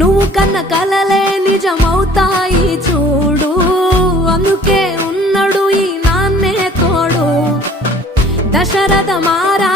నువ్వు కన్న కలలే నిజమవుతాయి చూడు, అందుకే ఉన్నాడు ఈ నాన్నే తోడు. దశరథ మారా